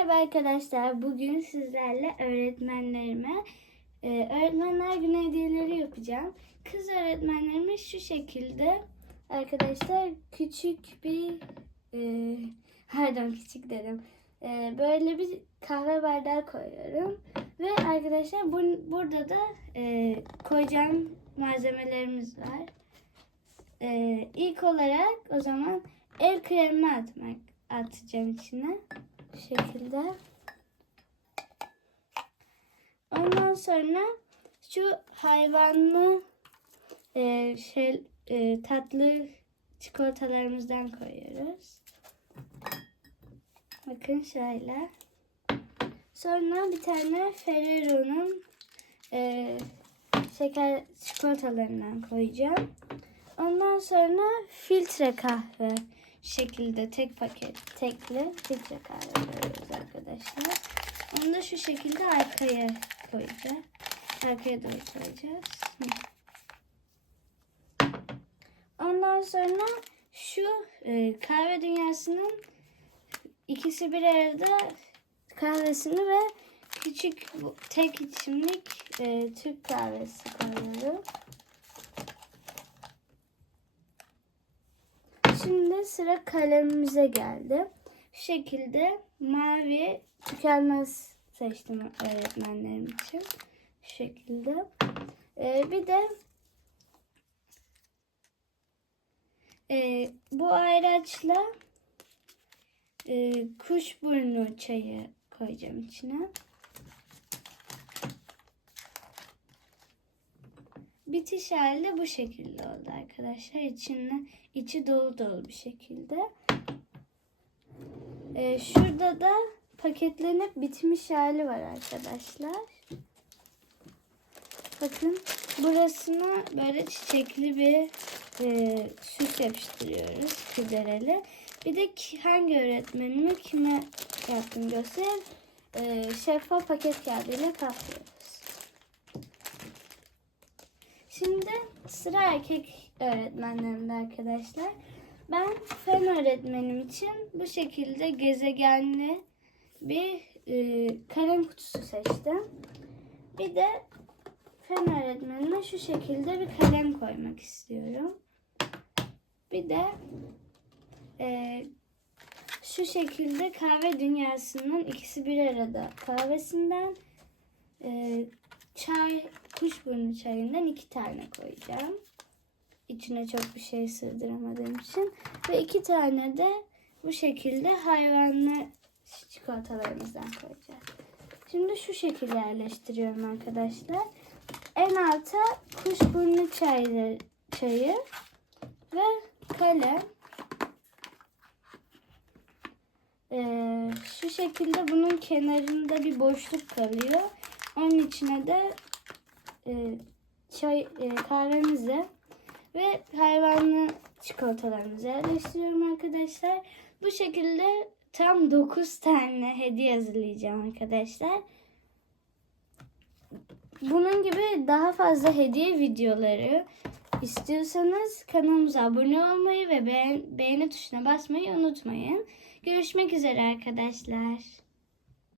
Merhaba arkadaşlar. Bugün sizlerle öğretmenlerime e, öğretmenler günü hediyeleri yapacağım. Kız öğretmenlerime şu şekilde arkadaşlar küçük bir e, pardon küçük dedim. E, böyle bir kahve bardağı koyuyorum. Ve arkadaşlar bu, burada da e, koyacağım malzemelerimiz var. E, ilk olarak o zaman el kremi atmak atacağım içine. Şekilde. Ondan sonra şu hayvanlı e, şey e, tatlı çikolatalarımızdan koyuyoruz. Bakın şöyle. Sonra bir tane Ferrero'nun e, şeker çikolatalarından koyacağım. Ondan sonra filtre kahve şekilde tek paket tekli filtre kahve arkadaşlar. Onu da şu şekilde arkaya koyacağız. Arkaya doğru koyacağız. Ondan sonra şu e, kahve dünyasının ikisi bir arada kahvesini ve küçük tek içimlik e, Türk kahvesi koyuyorum. Şimdi sıra kalemimize geldi. Şu şekilde mavi tükenmez seçtim öğretmenlerim için. Şu şekilde. Ee, bir de e, bu ayraçla e, kuşburnu çayı koyacağım içine. Bitiş hali de bu şekilde oldu arkadaşlar. İçinde içi dolu dolu bir şekilde. Ee, şurada da paketlenip bitmiş hali var arkadaşlar. Bakın burasına böyle çiçekli bir e, süs yapıştırıyoruz kırdereli. Bir de ki- hangi öğretmenime kime yaptım göstereyim. E, şeffaf paket kağıdıyla kaplıyoruz. Şimdi sıra erkek öğretmenlerimde arkadaşlar. Ben fen öğretmenim için bu şekilde gezegenli bir e, kalem kutusu seçtim. Bir de fen öğretmenime şu şekilde bir kalem koymak istiyorum. Bir de e, şu şekilde kahve dünyasının ikisi bir arada kahvesinden e, çay, kuşburnu çayından iki tane koyacağım. İçine çok bir şey sığdıramadığım için. Ve iki tane de bu şekilde hayvanlı çikolatalarımızdan koyacağız. Şimdi şu şekilde yerleştiriyorum arkadaşlar. En alta kuşburnu çayı, çayı ve kalem. Ee, şu şekilde bunun kenarında bir boşluk kalıyor. Onun içine de e, çay e, kahvemizi ve hayvanlı çikolatalarımızı yerleştiriyorum arkadaşlar. Bu şekilde tam 9 tane hediye hazırlayacağım arkadaşlar. Bunun gibi daha fazla hediye videoları istiyorsanız kanalımıza abone olmayı ve beğen- beğeni tuşuna basmayı unutmayın. Görüşmek üzere arkadaşlar.